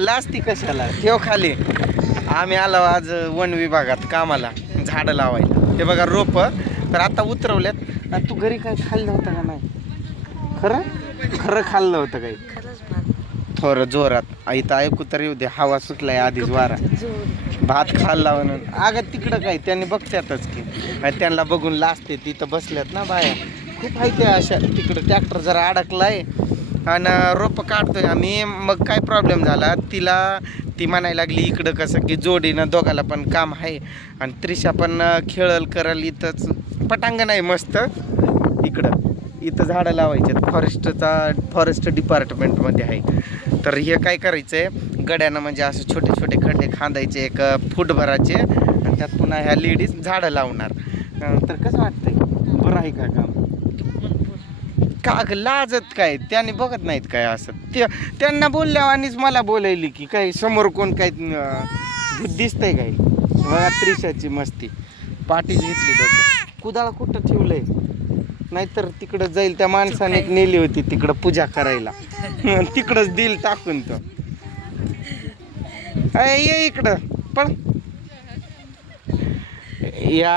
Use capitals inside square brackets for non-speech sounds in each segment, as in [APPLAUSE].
लाजती कशाला? ठेव खाली. आम्ही आलो आज वन विभागात कामाला झाडं लावायला. हे बघा रोप तर आता उतरवल्यात आणि तू घरी काय खाल्लं होतं का नाही? खरं? खरं खाल्लं होतं काही थोडं जोरात. आ, इथं ऐकू तर येऊ दे हवा सुटलाय आधीच वारा. भात खाल्ला म्हणून. अगं तिकडं काय? त्यांनी बघतातच की. आणि त्यांना बघून लाजते तिथं बसल्यात ना बाया खूप आहे त्या अशा तिकडं ट्रॅक्टर जरा अडकलाय. आणि रोपं काढतोय आम्ही. मग काय प्रॉब्लेम झाला? तिला ती म्हणायला लागली इकडं कसं की जोडीनं दोघाला पण काम आहे. आणि त्रिशा पण खेळल करल इथंच. पटांगण आहे मस्त. इकडं. इथं झाडं लावायचे फॉरेस्टचा फॉरेस्ट डिपार्टमेंटमध्ये आहे. तर हे काय करायचं आहे गड्यानं म्हणजे असं छोटे छोटे खड्डे खांदायचे एक फुटभराचे आणि त्यात पुन्हा ह्या लेडीज झाडं लावणार. तर कसं वाटतंय? बरं आहे का काम? का लाजत काय? त्याने बघत नाहीत काय असं. ते त्यांना बोलल्यावानीच मला बोलायली की काही समोर कोण काय दिसतंय काय? बघा त्रिशाची मस्ती. पाठीच घेतली डोक्यात कुदाळ कुठं ठेवलंय? नाहीतर तिकडं जाईल त्या माणसाने एक नेली होती तिकडं पूजा करायला. [LAUGHS] तिकडंच दिल टाकून तो. अय, ये इकडं. पण या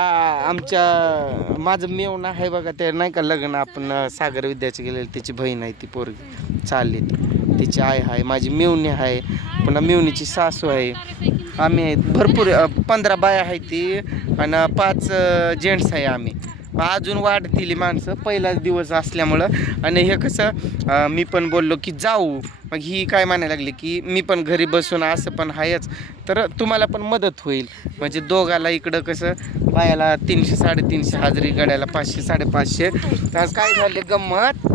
आमच्या माझं मेवणं आहे बघा ते नाही का लग्न आपण सागर विद्याचे गेलेले तिची बहीण आहे ती पोरगी चालली. तिची आई आहे माझी मेवणी आहे पुन्हा मेवणीची सासू आहे. आम्ही आहेत भरपूर पंधरा बाया आहे ती आणि पाच जेंट्स आहे आम्ही. मग अजून वाढतील माणसं. पहिलाच दिवस असल्यामुळं. आणि हे कसं मी पण बोललो की जाऊ. मग ही काय म्हणायला लागली की मी पण घरी बसून असं पण आहेच तर तुम्हाला पण मदत होईल. म्हणजे दोघाला इकडं कसं बायाला तीनशे साडेतीनशे हाजरी गड्याला पाचशे साडेपाचशे. तर आज काय झाले गंमत?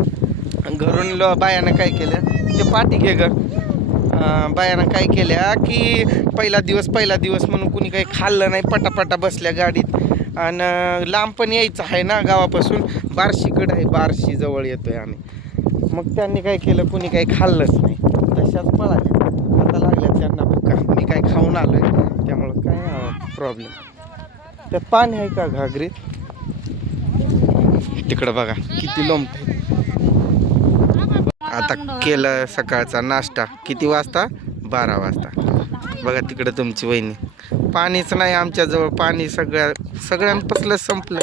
घरून लो बायानं काय केलं? ते पाठी घे ग. बायानं काय केल्या की पहिला दिवस पहिला दिवस म्हणून कुणी काही खाल्लं नाही पटापटा बसल्या गाडीत. आणि लांब पण यायचं आहे ना गावापासून. बार्शीकडं आहे बार्शी जवळ आहे आम्ही. मग त्यांनी काय केलं कुणी काही खाल्लंच नाही. तशाच पळाल्या. आता लागल्या त्यांना भुका मी काय खाऊन आलोय. त्यामुळं काय प्रॉब्लेम त्यात पाणी आहे का घागरीत? तिकडं बघा किती लोंबत आहे आता केलं सकाळचा नाश्ता. किती वाजता? बारा वाजता. बघा तिकडं तुमची वहिनी. पाणीच नाही आमच्याजवळ पाणी सगळ्या सगळ्यांपासलं संपलं.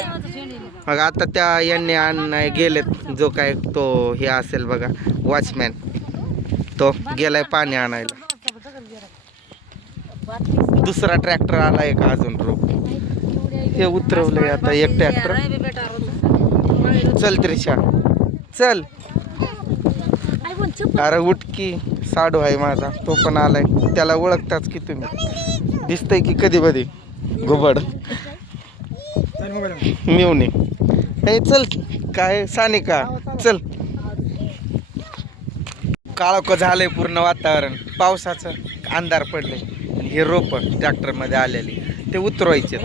मग आता त्या यांनी आण गेलेत जो काय तो हे असेल बघा वॉचमॅन. तो गेलाय पाणी आणायला. दुसरा ट्रॅक्टर आला का अजून रोप? हे उतरवलंय आता एक ट्रॅक्टर. चल त्रिशा. चल. अरे उठकी साडू आहे माझा तो पण आलाय. त्याला ओळखताच की तुम्ही. दिसतंय की कधी कधी घुबड. मिवणे. हे चल काय सानिका चल. काळोख झालंय पूर्ण वातावरण. पावसाचं अंधार पडले हे रोप ट्रॅक्टरमध्ये आलेली. ते उतरवायचे.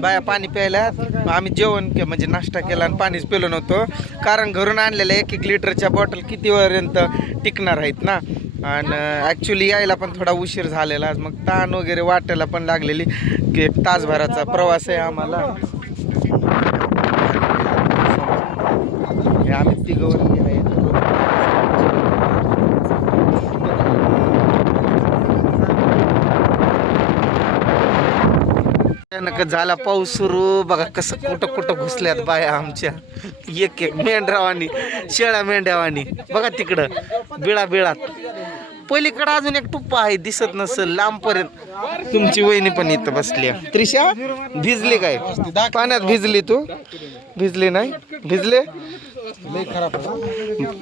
बाया पाणी प्यायला आम्ही जेवण के म्हणजे नाश्ता केला आणि पाणीच पिलो नव्हतो. कारण घरून आणलेल्या एक एक लिटरच्या बॉटल कितीपर्यंत टिकणार आहेत ना? आणि ॲक्च्युली यायला पण थोडा उशीर झालेला. मग ताण वगैरे वाटायला पण लागलेली. की एक तासभराचा प्रवास आहे आम्हाला. आम्ही तिघवर अचानक झाला पाऊस सुरू. बघा कसं कुठं कुठं घुसल्यात बाया आमच्या. एक एक मेंढरावानी शेळ्या मेंढ्यावानी बघा तिकडं बिळा बिळात पलीकडं अजून एक टुप्पा आहे दिसत नसेल लांबपर्यंत. तुमची वहिनी पण इथं बसली. त्रिशा भिजली काय? पाण्यात भिजली तू? भिजली नाही? भिजले?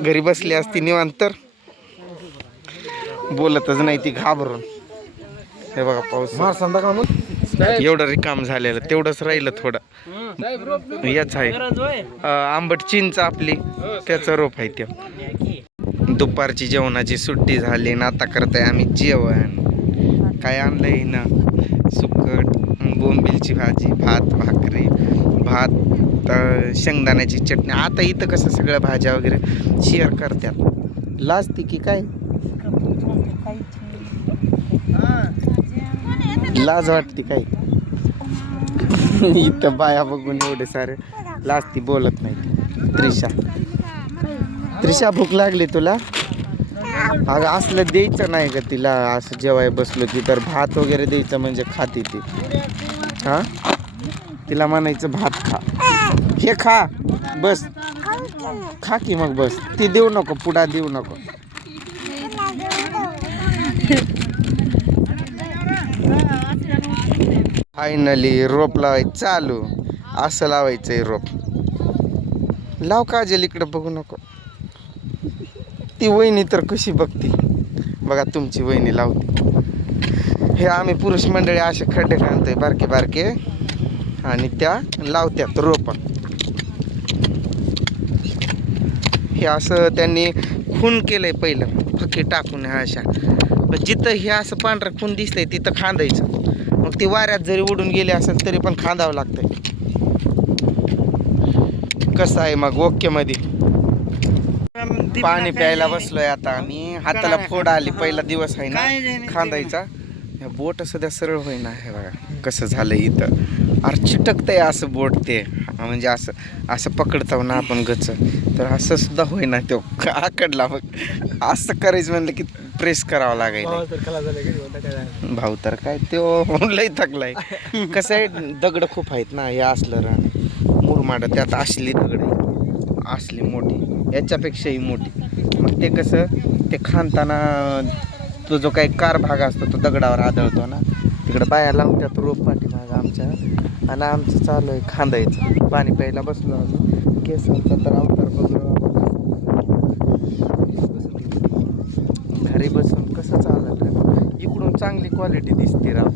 घरी बसली असती निवांत तर. बोलतच नाही ती घाबरून. हे बघा पाऊस. एवढं रिकाम झालेलं तेवढंच राहिलं थोडं. याच आहे. आंबट चिंच आपली त्याचं रोप आहे ते. दुपारची जेवणाची सुट्टी झाली ना आता करताय आम्ही जेवण. काय आणलंय ना? सुकट बोंबिलची भाजी भात भाकरी भात शेंगदाण्याची चटणी. आता इथं कसं सगळ्या भाज्या वगैरे शेअर करतात. लाजते की काय? लाज वाटते काय? [LAUGHS] इथं बाया बघून एवढे सारे. लाजती बोलत नाही त्रिशा. त्रिशा भूक लागली तुला? अगं असलं द्यायचं नाही का तिला? असं जेवाय बसलो की तर भात वगैरे द्यायचं म्हणजे खाते ती. हा? तिला म्हणायचं भात खा. हे खा. बस. खा की मग बस. ती देऊ नको पुडा देऊ नको. फायनली रोप लावायचं चालू. असं लावायचंय रोप. लाव काजल इकडं बघू नको. ती वहिनी तर कशी बघती? बघा तुमची वहिनी लावते. हे आम्ही पुरुष मंडळी असे खड्डे काढतोय बारके बारके. आणि त्या लावत्यात रोपा. हे असं त्यांनी खून केलंय पहिलं. फके टाकून ह्या अशा. मग जिथं हे असं पांढरं खून दिसतंय तिथं खांदायचं. मग ती वाऱ्यात जरी उडून गेली असेल तरी पण खांदावं लागतंय. कसं आहे मग? ओके पाणी प्यायला बसलोय आता आम्ही. हाताला फोड आली पहिला दिवस आहे ना खांदायचा. हे बोट सध्या सरळ होईना हे बघा कसं झालं इथं. अरे चिटकतंय असं बोट ते. म्हणजे असं असं पकडतो ना आपण गच. तर असं सुद्धा होईना तो. आकडला मग असं करायचं म्हणलं की प्रेस करावं लागायचं भाऊ तर काय तो [LAUGHS] लय थकलाय. कसं आहे दगड खूप आहेत ना हे असलं रान. मुरमाड त्यात असली दगड असली मोठी. याच्यापेक्षाही मोठी. मग ते कसं ते खांदताना तो जो काही कार भाग असतो तो दगडावर आदळतो ना. तिकडं बाया लावत्यात रोप पाठीमाग आमच्या. आणि आमचं चालू आहे खांदायचं. पाणी प्यायला बसलो आम्ही. केसांचा तर अवतार बघलो घरी बसून कसं चाललं इकडून चांगली क्वालिटी दिसते राव.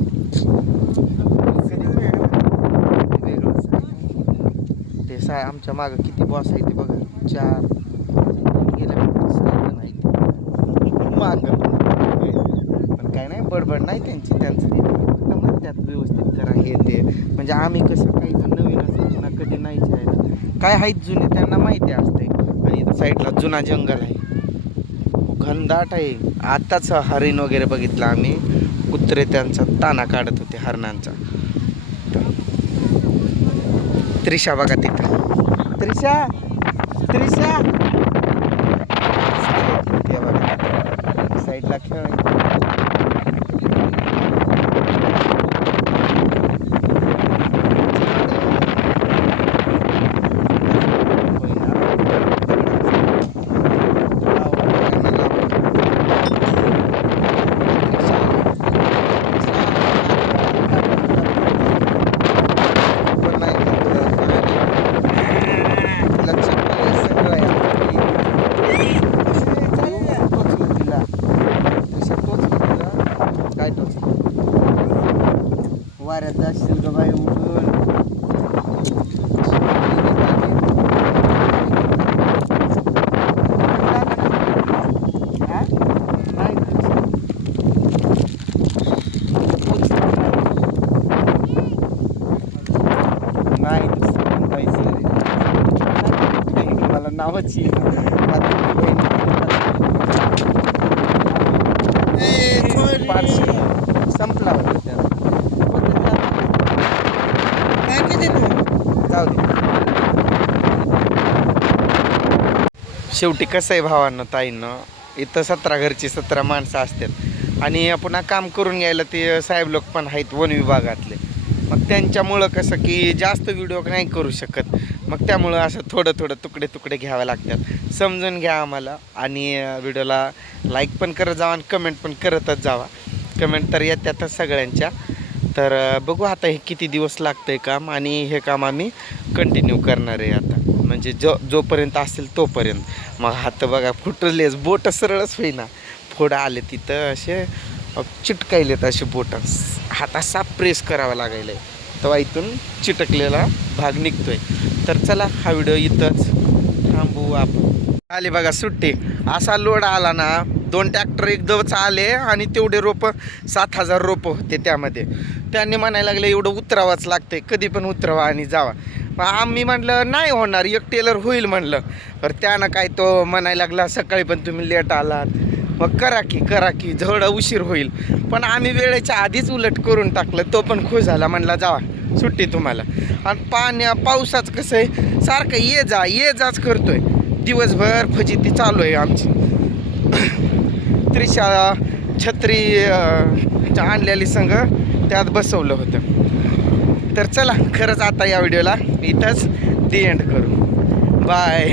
ते साय आमच्या मागं किती बॉस आहे ते बघा. चार गेल्या सहा जण आहेत मागं पण काय नाही बडबड नाही त्यांची त्यांचं ते फक्त म्हणतात व्यवस्थित करा हे ते. म्हणजे आम्ही कसं काही जण नवीन असतो कधी नाही जायला. काय आहेत जुने त्यांना माहिती असते आणि साईडला जुना जंगल आहे. घनदाट आहे. आत्ताच हरिण वगैरे बघितलं आम्ही. कुत्रे त्यांचा ताना काढत होते हरणांचा. त्रिशा बघा तिथं. त्रिशा त्रिशा! बघा साईडला खेळ काय टोचलं वाऱ्यात जाशील ग बाई उठून हा? नाही नाही दुसरं पण पाहिजे नाही, मला नावाची पार्सल संपला होता त्याला. जाऊ दे. शेवटी कसं आहे भावांनो ताईंनो इथं सतरा घरची सतरा माणसं असतात. आणि पुन्हा काम करून घ्यायला ते साहेब लोक पण आहेत वन विभागातले. मग त्यांच्यामुळं कसं की जास्त व्हिडिओ नाही करू शकत. मग त्यामुळं असं थोडं थोडं तुकडे तुकडे घ्यावे लागतात. समजून घ्या आम्हाला आणि व्हिडिओला लाईक पण करत जावा आणि कमेंट पण करतच जावा. कमेंट तर येतातच सगळ्यांच्या. तर बघू आता हे किती दिवस लागतं आहे काम आणि हे काम आम्ही कंटिन्यू करणार आहे आता. म्हणजे जो जोपर्यंत असेल तोपर्यंत. मग हात बघा फुटलेच बोट सरळच होईना. फोडं आले तिथं असे चिटकायलेत असे बोट. हात असा प्रेस करावा लागायला तेव्हा इथून चिटकलेला भाग निघतोय. तर चला हा व्हिडिओ इथंच थांबू आपण. आले बघा सुट्टी. असा लोड आला ना दोन ट्रॅक्टर एकदमच आले आणि तेवढे रोपं सात हजार रोपं होते त्यामध्ये. त्यांनी म्हणायला लागले एवढं उतरावंच लागतंय. कधी पण उतरावा आणि जावा. मग आम्ही म्हटलं नाही होणार. एक टेलर होईल म्हणलं. तर त्यानं काय तो म्हणायला लागला सकाळी पण तुम्ही लेट आलात. मग करा की करा की जवळ उशीर होईल. पण आम्ही वेळेच्या आधीच उलट करून टाकलं तो पण खुश झाला म्हणला जावा सुट्टी तुम्हाला. आणि पाण्या पावसाचं कसं आहे सारखं ये जा ये जाच करतोय. दिवसभर फजिती चालू आहे आमची. त्रिशा छत्री आणलेली संघ त्यात बसवलं होतं. तर चला खरंच आता या व्हिडिओला इथंच दी एंड करू. बाय